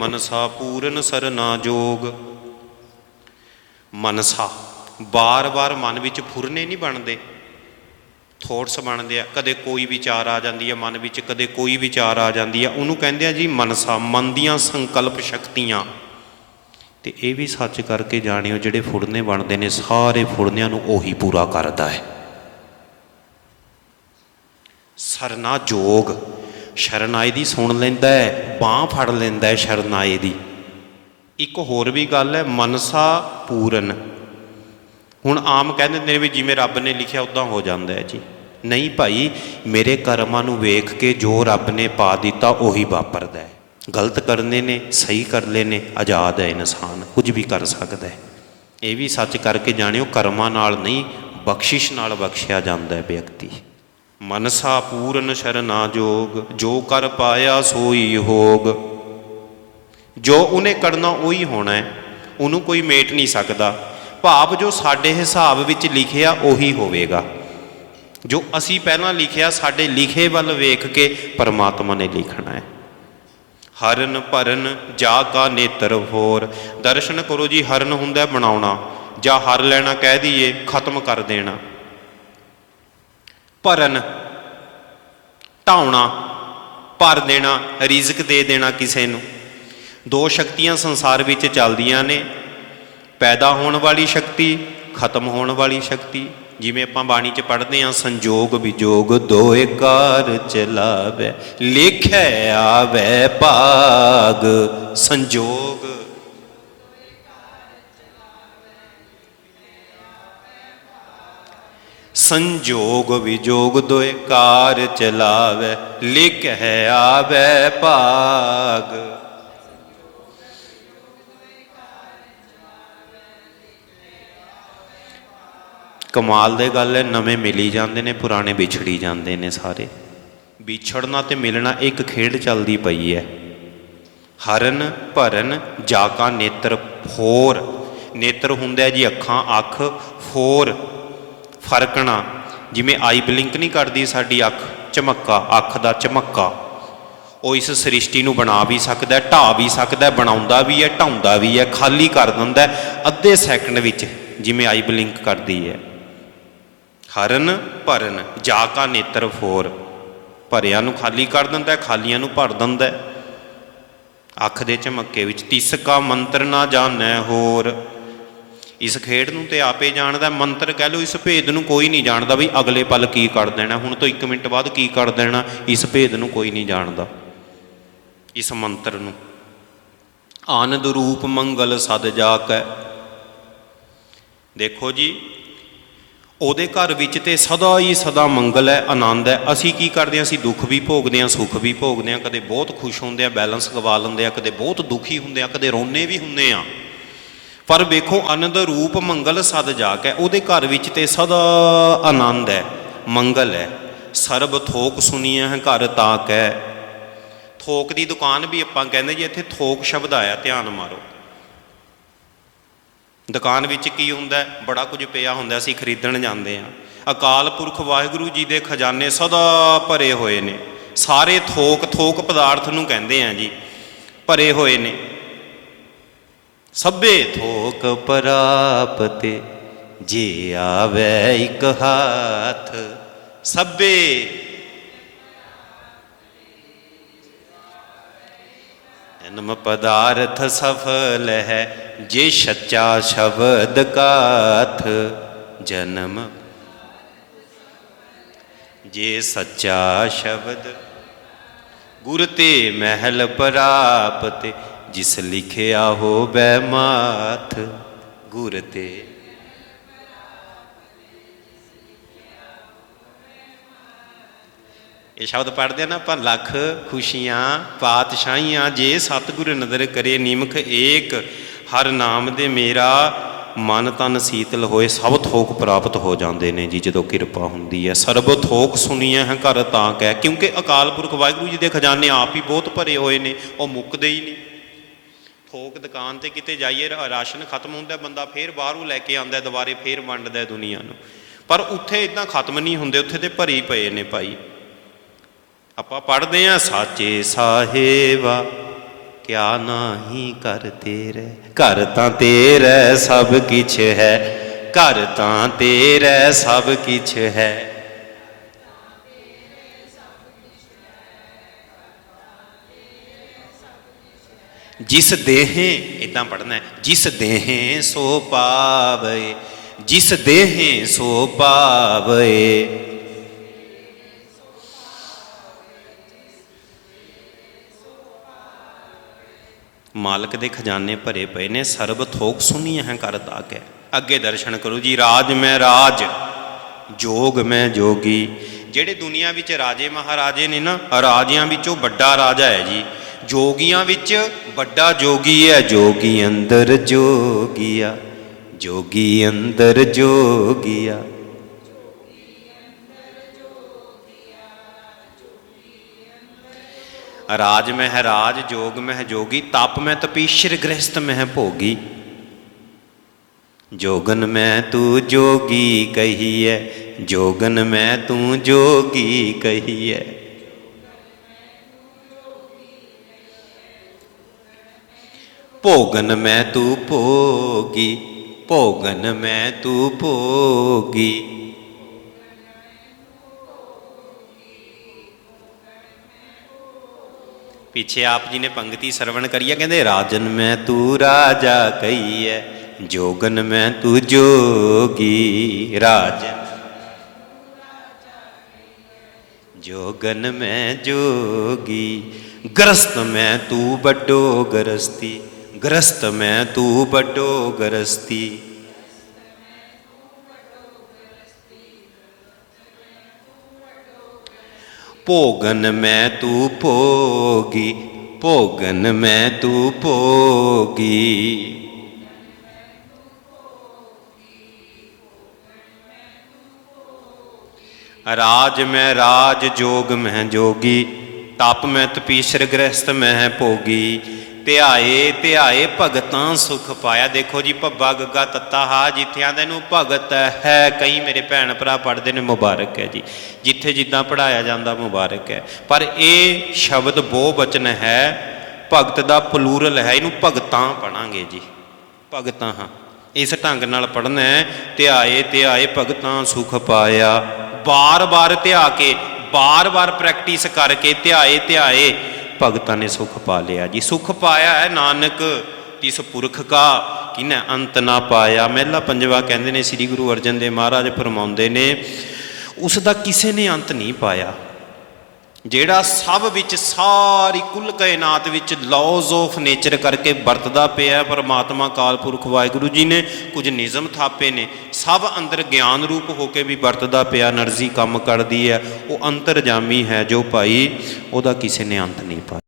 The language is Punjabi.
ਮਨਸਾ ਪੂਰਨ ਸਰਨਾ ਜੋਗ। ਮਨਸਾ, ਬਾਰ-ਬਾਰ ਮਨ ਵਿੱਚ ਫੁਰਨੇ ਨਹੀਂ ਬਣਦੇ। ਥੋਟਸ ਬਣਦੇ ਆ। ਕਦੇ ਕੋਈ ਵਿਚਾਰ ਆ ਜਾਂਦੀ ਹੈ ਮਨ ਵਿੱਚ, ਕਦੇ ਕੋਈ ਵਿਚਾਰ ਆ ਜਾਂਦੀ ਹੈ ਉਹਨੂੰ ਕਹਿੰਦੇ ਆ ਜੀ ਮਨਸਾ, ਮਨ ਦੀਆਂ ਸੰਕਲਪ ਸ਼ਕਤੀਆਂ। ਤੇ ਇਹ ਵੀ ਸੱਚ ਕਰਕੇ ਜਾਣਿਓ, ਜਿਹੜੇ ਫੁਰਨੇ ਬਣਦੇ ਨੇ, ਸਾਰੇ ਫੁਰਨਿਆਂ ਨੂੰ ਉਹੀ ਪੂਰਾ ਕਰਦਾ ਹੈ। ਸਰਨਾ ਜੋਗ। ਸ਼ਰਨਾਈ ਦੀ ਸੁਣ ਲੈਂਦਾ ਹੈ, ਬਾਹ ਫੜ ਲੈਂਦਾ ਹੈ ਸ਼ਰਨਾਈ ਦੀ। ਇੱਕ ਹੋਰ ਵੀ ਗੱਲ ਹੈ, ਮਨਸਾ ਪੂਰਨ। ਹੁਣ ਆਮ ਕਹਿੰਦੇ ਨੇ ਵੀ ਜਿਵੇਂ ਰੱਬ ਨੇ ਲਿਖਿਆ ਉਦਾਂ ਹੋ ਜਾਂਦਾ ਹੈ ਜੀ। ਨਹੀਂ ਭਾਈ, ਮੇਰੇ ਕਰਮਾਂ ਨੂੰ ਵੇਖ ਕੇ ਜੋ ਰੱਬ ਨੇ ਪਾ ਦਿੱਤਾ, ਉਹੀ ਵਾਪਰਦਾ ਹੈ। ਗਲਤ ਕਰਨੇ ਨੇ, ਸਹੀ ਕਰ ਲੈਨੇ ਆਜ਼ਾਦ ਹੈ ਇਨਸਾਨ, ਕੁਝ ਵੀ ਕਰ ਸਕਦਾ ਹੈ। ਇਹ ਵੀ ਸੱਚ ਕਰਕੇ ਜਾਣਿਓ, ਕਰਮਾਂ ਨਾਲ ਨਹੀਂ, ਬਖਸ਼ਿਸ਼ ਨਾਲ ਬਖਸ਼ਿਆ ਜਾਂਦਾ ਹੈ ਵਿਅਕਤੀ। ਮਨਸਾ ਪੂਰਨ ਸ਼ਰਨਾ ਜੋਗ, ਜੋ ਕਰ ਪਾਇਆ ਸੋਈ ਹੋਗ। ਜੋ ਉਹਨੇ ਕਰਨਾ ਉਹੀ ਹੋਣਾ ਹੈ, ਉਹਨੂੰ ਕੋਈ ਮੇਟ ਨਹੀਂ ਸਕਦਾ। ਭਾਵ ਜੋ ਸਾਡੇ ਹਿਸਾਬ ਵਿੱਚ ਲਿਖਿਆ ਉਹੀ ਹੋਵੇਗਾ। ਜੋ ਅਸੀਂ ਪਹਿਲਾਂ ਲਿਖਿਆ, ਸਾਡੇ ਲਿਖੇ ਵੱਲ ਵੇਖ ਕੇ ਪਰਮਾਤਮਾ ਨੇ ਲਿਖਣਾ ਹੈ। ਹਰਨ ਭਰਨ ਜਾ ਕਾ ਨੇਤਰ ਹੋਰ। ਦਰਸ਼ਨ ਕਰੋ ਜੀ, ਹਰਨ ਹੁੰਦਾ ਬਣਾਉਣਾ। ਜਾਂ ਹਰ ਲੈਣਾ ਕਹਿ ਦਈਏ, ਖਤਮ ਕਰ ਦੇਣਾ। ਭਰਨ, ਢਾਉਣਾ, ਭਰ ਦੇਣਾ, ਰਿਜ਼ਕ ਦੇ ਦੇਣਾ ਕਿਸੇ ਨੂੰ। ਦੋ ਸ਼ਕਤੀਆਂ ਸੰਸਾਰ ਵਿੱਚ ਚੱਲਦੀਆਂ ਨੇ। ਪੈਦਾ ਹੋਣ ਵਾਲੀ ਸ਼ਕਤੀ, ਖਤਮ ਹੋਣ ਵਾਲੀ ਸ਼ਕਤੀ। ਜਿਵੇਂ ਆਪਾਂ ਬਾਣੀ 'ਚ ਪੜ੍ਹਦੇ ਹਾਂ, ਸੰਜੋਗ ਵਿਜੋਗ ਦੋਏ ਕਾਰ ਚਲਾਵੇ ਲਿਖਿਆ ਆਵੇ ਭਾਗ, ਸੰਜੋਗ ਸੰਜੋਗ ਵਿਜੋਗ ਦੋਏ ਕਾਰ ਚਲਾਵੇ ਹੈ ਆਵੇ ਭਾਗ। ਕਮਾਲ ਦੇ ਗੱਲ ਹੈ ਨਵੇਂ ਮਿਲੀ ਜਾਂਦੇ ਨੇ, ਪੁਰਾਣੇ ਵਿਛੜੀ ਜਾਂਦੇ ਨੇ ਸਾਰੇ। ਵਿਛੜਨਾ ਤੇ ਮਿਲਣਾ ਇੱਕ ਖੇਡ ਚੱਲਦੀ ਪਈ ਹੈ ਹਰਨ ਭਰਨ ਜਾਕਾ ਨੇਤਰ ਫੋਰ ਨੇਤਰ ਹੁੰਦਾ ਜੀ ਅੱਖਾਂ, ਅੱਖ ਫੋਰ ਫਰਕਣਾ, ਜਿਵੇਂ ਆਈ ਬਲਿੰਕ ਨਹੀਂ ਕਰਦੀ ਸਾਡੀ ਅੱਖ, ਚਮੱਕਾ, ਅੱਖ ਦਾ ਚਮੱਕਾ। ਉਹ ਇਸ ਸ੍ਰਿਸ਼ਟੀ ਨੂੰ ਬਣਾ ਵੀ ਸਕਦਾ ਹੈ ਢਾ ਵੀ ਸਕਦਾ ਹੈ, ਬਣਾਉਂਦਾ ਵੀ ਹੈ, ਢਾਉਂਦਾ ਵੀ ਹੈ, ਖਾਲੀ ਕਰ ਦਿੰਦਾ ਹੈ, ਅੱਧੇ ਸੈਕਿੰਡ ਵਿੱਚ ਜਿਵੇਂ ਆਈ ਬਲਿੰਕ ਕਰਦੀ ਹੈ। ਹਰਨ ਭਰਨ, ਜਾ ਕਾ ਨੇਤਰ ਫੋਰ। ਭਰਿਆਂ ਨੂੰ ਖਾਲੀ ਕਰ ਦਿੰਦਾ ਹੈ, ਖਾਲੀਆਂ ਨੂੰ ਭਰ ਦਿੰਦਾ ਹੈ। ਅੱਖ ਦੇ ਚਮੱਕੇ ਵਿੱਚ ਤਿਸ ਕਾ ਮੰਤਰ ਨਾ ਜਾਣੈ ਹੋਰ। ਇਸ ਖੇਡ ਨੂੰ ਤੇ ਆਪੇ ਜਾਣਦਾ, ਮੰਤਰ ਕਹਿ ਲਓ, ਇਸ ਭੇਦ ਨੂੰ ਕੋਈ ਨਹੀਂ ਜਾਣਦਾ ਵੀ ਅਗਲੇ ਪਲ ਕੀ ਕਰ ਦੇਣਾ, ਹੁਣ ਤੋਂ 1 ਮਿੰਟ ਬਾਅਦ ਕੀ ਕਰ ਦੇਣਾ, ਇਸ ਭੇਦ ਨੂੰ ਕੋਈ ਨਹੀਂ ਜਾਣਦਾ, ਇਸ ਮੰਤਰ ਨੂੰ। ਆਨੰਦ ਰੂਪ ਮੰਗਲ ਸਦ ਜਾ ਕੈ ਦੇਖੋ ਜੀ, ਉਹਦੇ ਘਰ ਵਿੱਚ ਤੇ ਸਦਾ ਹੀ ਸਦਾ ਮੰਗਲ ਹੈ, ਆਨੰਦ ਹੈ। ਅਸੀਂ ਕੀ ਕਰਦੇ ਹਾਂ? ਅਸੀਂ ਦੁੱਖ ਵੀ ਭੋਗਦੇ ਹਾਂ, ਸੁੱਖ ਵੀ ਭੋਗਦੇ ਹਾਂ। ਕਦੇ ਬਹੁਤ ਖੁਸ਼ ਹੁੰਦੇ ਆ ਬੈਲੈਂਸ ਗਵਾ ਲੈਂਦੇ ਆ ਕਦੇ ਬਹੁਤ ਦੁਖੀ ਹੁੰਦੇ ਆ ਕਦੇ ਰੋਨੇ ਵੀ ਹੁੰਦੇ ਆ ਪਰ ਵੇਖੋ ਅਨੰਦ ਰੂਪ ਮੰਗਲ ਸਦ ਜਾ ਕੇ ਉਹਦੇ ਘਰ ਵਿੱਚ ਤੇ ਸਦਾ ਆਨੰਦ ਹੈ, ਮੰਗਲ ਹੈ। ਸਰਬ ਥੋਕ ਸੁਣੀਐ ਹੈ ਘਰ ਤਾਕੈ ਥੋਕ ਦੀ ਦੁਕਾਨ ਵੀ ਆਪਾਂ ਕਹਿੰਦੇ ਜੀ, ਇੱਥੇ ਥੋਕ ਸ਼ਬਦ ਆਇਆ, ਧਿਆਨ ਮਾਰੋ। ਦੁਕਾਨ ਵਿੱਚ ਕੀ ਹੁੰਦਾ ਬੜਾ ਕੁਝ ਪਿਆ ਹੁੰਦਾ, ਅਸੀਂ ਖਰੀਦਣ ਜਾਂਦੇ ਹਾਂ। ਅਕਾਲ ਪੁਰਖ ਵਾਹਿਗੁਰੂ ਜੀ ਦੇ ਖਜ਼ਾਨੇ ਸਦਾ ਭਰੇ ਹੋਏ ਨੇ। ਸਾਰੇ ਥੋਕ ਥੋਕ ਪਦਾਰਥ ਨੂੰ ਕਹਿੰਦੇ ਆ ਜੀ, ਭਰੇ ਹੋਏ ਨੇ। ਸਭੇ ਥੋਕ ਪ੍ਰਾਪਤੇ, ਜੇ ਆਵੇ ਇੱਕ ਹੱਥ, ਸਭੇ ਜਨਮ ਪਦਾਰਥ ਸਫਲ ਹੈ, ਜੇ ਸੱਚਾ ਸ਼ਬਦ ਕਾਥ, ਜਨਮ ਜੇ ਸੱਚਾ ਸ਼ਬਦ, ਗੁਰ ਤੇ ਮਹਿਲ ਪ੍ਰਾਪਤ ਜਿਸ ਲਿਖਿਆ ਹੋਵੇ ਮਾਥ ਗੁਰ ਤੇ। ਇਹ ਸ਼ਬਦ ਪੜ੍ਹਦੇ ਨਾ ਆਪਾਂ, ਲੱਖ ਖੁਸ਼ੀਆਂ, ਪਾਤਸ਼ਾਹੀਆਂ, ਜੇ ਸਤਿਗੁਰ ਨਦਰ ਕਰੇ ਨਿਮਖ ਏਕ, ਹਰ ਨਾਮ ਦੇ ਮੇਰਾ, ਮਨ ਤਨ ਸੀਤਲ ਹੋਏ, ਸਭ ਥੋਕ ਪ੍ਰਾਪਤ ਹੋ ਜਾਂਦੇ ਨੇ ਜੀ, ਜਦੋਂ ਕਿਰਪਾ ਹੁੰਦੀ ਹੈ। ਸਰਬ ਥੋਕ ਸੁਣੀਆਂ ਹੈ ਘਰ ਤਾਂ ਕਹਿ, ਕਿਉਂਕਿ ਅਕਾਲ ਪੁਰਖ ਵਾਹਿਗੁਰੂ ਜੀ ਦੇ ਖਜ਼ਾਨੇ ਆਪ ਹੀ ਬਹੁਤ ਭਰੇ ਹੋਏ ਨੇ, ਉਹ ਮੁੱਕਦੇ ਹੀ ਨਹੀਂ। ਥੋਕ ਦੁਕਾਨ ਤੇ ਕਿਤੇ ਜਾਈਏ ਰਾਸ਼ਨ ਖਤਮ ਹੁੰਦਾ, ਬੰਦਾ ਫੇਰ ਬਾਹਰੋਂ ਲੈ ਕੇ ਆਉਂਦਾ, ਦੁਬਾਰੇ ਫੇਰ ਵੰਡਦਾ ਦੁਨੀਆ ਨੂੰ। ਪਰ ਉੱਥੇ ਇਦਾਂ ਖਤਮ ਨਹੀਂ ਹੁੰਦੇ, ਉੱਥੇ ਤੇ ਭਰੀ ਪਏ ਨੇ ਭਾਈ। ਆਪਾਂ ਪੜ੍ਹਦੇ ਆ ਸਾਚੇ ਸਾਹਿਬਾ, ਕਿਆ ਨਾਹੀ ਕਰ ਤੇਰੇ? ਘਰ ਤਾਂ ਤੇਰਾ ਸਭ ਕਿਛ ਹੈ, ਘਰ ਤਾਂ ਤੇਰਾ ਸਭ ਕਿਛ ਹੈ। ਜਿਸ ਦੇਹੇ ਇਦਾਂ ਪੜਨਾ ਹੈ, ਜਿਸ ਦੇਹੇ ਸੋ ਪਾਵੇ ਜਿਸ ਦੇਹੇ ਸੋ ਪਾਵੇ ਮਾਲਕ ਦੇ ਖਜ਼ਾਨੇ ਭਰੇ ਪਏ ਨੇ, ਸਰਬ ਥੋਕ ਸੁਨੀਆਂ ਹੈ ਕਰ ਕੇ ਅੱਗੇ ਦਰਸ਼ਨ ਕਰੋ ਜੀ, ਰਾਜ ਮੈਂ ਰਾਜ, ਜੋਗ ਮੈਂ ਜੋਗੀ। ਜਿਹੜੇ ਦੁਨੀਆ ਵਿੱਚ ਰਾਜੇ ਮਹਾਰਾਜੇ ਨੇ ਨਾ, ਰਾਜਿਆਂ ਵਿੱਚੋਂ ਵੱਡਾ ਰਾਜਾ ਹੈ ਜੀ। ਜੋਗੀਆਂ ਵਿੱਚ ਵੱਡਾ ਜੋਗੀ ਹੈ, ਜੋਗੀ ਅੰਦਰ ਜੋਗੀਆ, ਜੋਗੀ ਅੰਦਰ ਜੋਗੀਆ। ਰਾਜ ਮਹਿ ਹੈ ਰਾਜ, ਜੋਗ ਮੈਂ ਹੈ ਜੋਗੀ, ਤਪ ਮੈਂ ਤਪੀਸ਼ਰ ਗ੍ਰਸਤ ਮਹਿ ਹੈ ਭੋਗੀ। ਜੋਗਨ ਮੈਂ ਤੂੰ ਜੋਗੀ ਕਹੀਐ, ਜੋਗਨ ਮੈਂ ਤੂੰ ਜੋਗੀ ਕਹੀਐ। ਭੋਗਨ ਮੈਂ ਤੂੰ ਭੋਗੀ, ਭੋਗਨ ਮੈਂ ਤੂੰ ਭੋਗੀ। ਪਿੱਛੇ ਆਪ ਜੀ ਨੇ ਪੰਕਤੀ ਸਰਵਣ ਕਰੀਆ ਕਹਿੰਦੇ, ਰਾਜਨ ਮੈਂ ਤੂੰ ਰਾਜਾ ਕਹੀਐ ਜੋਗਨ ਮੈਂ ਤੂੰ ਜੋਗੀ, ਰਾਜਨ। ਜੋਗਨ ਮੈਂ ਜੋਗੀ, ਗ੍ਰਸਤ ਮੈਂ ਤੂੰ ਵੱਡੋ ਗਰਸਤੀ। ਗ੍ਰਸਤ ਮੈਂ ਤੂੰ ਵੱਡੋ ਗ੍ਰਸਤੀ ਭੋਗਨ ਮੈਂ ਤੂੰ ਭੋਗੀ ਭੋਗਨ ਮੈਂ ਤੂੰ ਭੋਗੀ ਰਾਜ ਮੈਂ ਰਾਜ ਜੋਗ ਮੈਂ ਜੋਗੀ ਤਪ ਮੈਂ ਤਪੀਸ਼ਰ ਗ੍ਰਹਿਸਤ ਮੈਂ ਭੋਗੀ। ਧਿਆਏ ਧਿਆਏ ਭਗਤਾਂ ਸੁਖ ਪਾਇਆ। ਦੇਖੋ ਜੀ ਭੱਬਾ ਗੱਗਾ ਤੱਤਾ ਹਾ ਜਿੱਥੇ ਆਂਦੇ ਨੂੰ ਭਗਤ ਹੈ, ਕਈ ਮੇਰੇ ਭੈਣ ਭਰਾ ਪੜ੍ਹਦੇ ਨੇ, ਮੁਬਾਰਕ ਹੈ ਜੀ। ਜਿੱਥੇ ਜਿੱਦਾਂ ਪੜਾਇਆ ਜਾਂਦਾ, ਮੁਬਾਰਕ ਹੈ। ਪਰ ਇਹ ਸ਼ਬਦ ਬਹੁ ਬਚਨ ਹੈ, ਭਗਤ ਦਾ ਪਲੂਰਲ ਹੈ। ਇਹਨੂੰ ਭਗਤਾਂ ਪੜਾਂਗੇ ਜੀ। ਭਗਤਾਂ ਹਾਂ। ਇਸ ਢੰਗ ਨਾਲ ਪੜਨਾ ਹੈ। ਧਿਆਏ ਧਿਆਏ ਭਗਤਾਂ ਸੁਖ ਪਾਇਆ। ਬਾਰ-ਬਾਰ ਧਿਆ ਕੇ ਬਾਰ-ਬਾਰ ਪ੍ਰੈਕਟਿਸ ਕਰਕੇ ਧਿਆਏ ਧਿਆਏ, ਭਗਤਾਂ ਨੇ ਸੁਖ ਪਾ ਲਿਆ ਜੀ। ਸੁਖ ਪਾਇਆ ਹੈ ਨਾਨਕ, ਤਿਸ ਪੁਰਖ ਕਾ, ਕਿਨੇ ਅੰਤ ਨਾ ਪਾਇਆ। ਮਹਿਲਾ ਪੰਜਵਾ ਕਹਿੰਦੇ ਨੇ, ਸ੍ਰੀ ਗੁਰੂ ਅਰਜਨ ਦੇਵ ਮਹਾਰਾਜ ਫਰਮਾਉਂਦੇ ਨੇ, ਉਸ ਦਾ ਕਿਸੇ ਨੇ ਅੰਤ ਨਹੀਂ ਪਾਇਆ। ਜਿਹੜਾ ਸਭ ਵਿੱਚ ਸਾਰੀ ਕੁੱਲ ਕਾਇਨਾਤ ਵਿੱਚ ਲਾਜ਼ ਆਫ ਨੇਚਰ ਕਰਕੇ ਵਰਤਦਾ ਪਿਆ ਪਰਮਾਤਮਾ, ਕਾਲ ਪੁਰਖ, ਵਾਹਿਗੁਰੂ ਜੀ ਨੇ, ਕੁਝ ਨਿਯਮ ਥਾਪੇ ਨੇ, ਸਭ ਅੰਦਰ ਗਿਆਨ ਰੂਪ ਹੋ ਕੇ ਵੀ ਵਰਤਦਾ ਪਿਆ એનર્ਜੀ ਕੰਮ ਕਰਦੀ ਹੈ, ਉਹ ਅੰਤਰਜਾਮੀ ਹੈ ਜੋ ਭਾਈ ਉਹਦਾ ਕਿਸੇ ਨੇ ਅੰਤ ਨਹੀਂ ਪਾਇਆ।